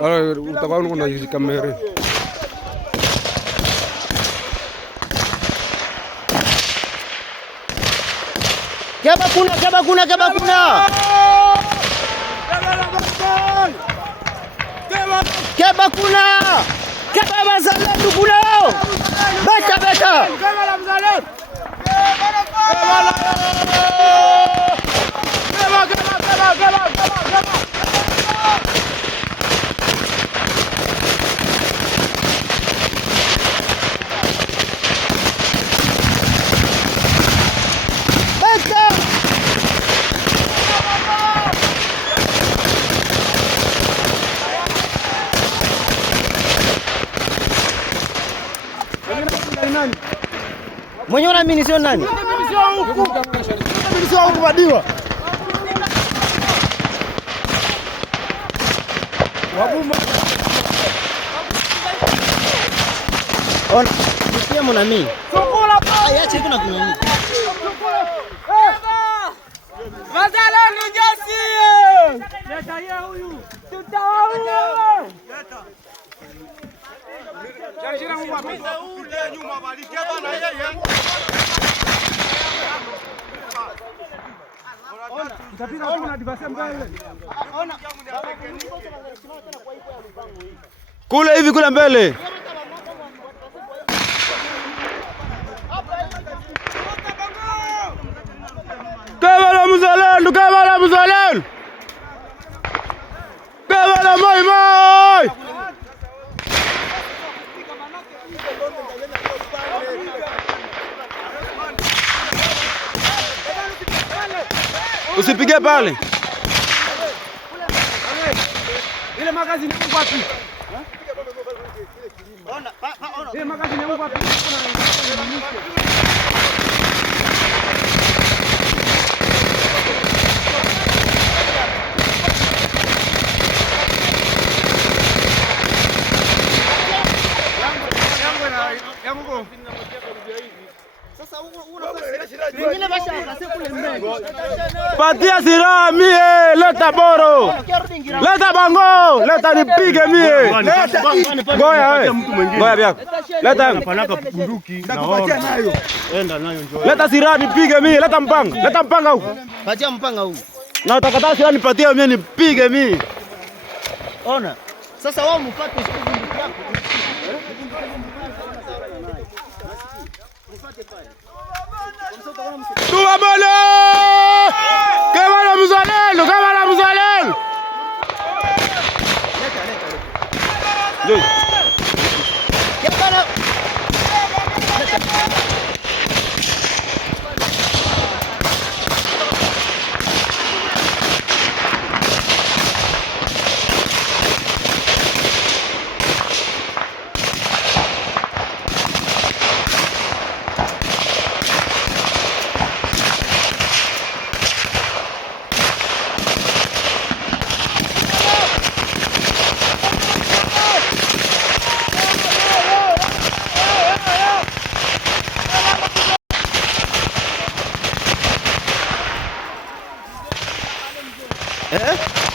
utakuwa kuna kamera. Keba kuna. Keba kuna. Keba Wazalendo kuna. Beta. Mwenye unaamini sio nani? Mimi sio huku Badiwa. Wabuma. Ona, msikia mwana mimi. Sokola pa. Acha kuna kunani. Wazalendo njasi. Leta yeye huyu. Tutaua. Leta. Jashira Mungu apite nyuma balikia bana yeye. Utapita kuna advance mbele. Ona. Kule hivi kule mbele. Kabala Mzalendo. Kabala Moi. Usipige pale. Ile magazini yangu wapi? Ona, ile magazini yangu wapi? Yangu. Sasa wengine basha akase kule mbele. Patia silaha mie, leta boro. Leta bango, leta nipige mie. Ngoja wewe. Ngoja vyako. Leta panaka bunduki naona. Nayo. Enda nayo njoo. Leta silaha nipige mie, leta mpanga huko. Patia mpanga huko. Na utakataa silaha nipatie mie nipige mie. Ona. Sasa wao mpate bunduki yako. Tuwabale! Kabala Mzalendo! Eh?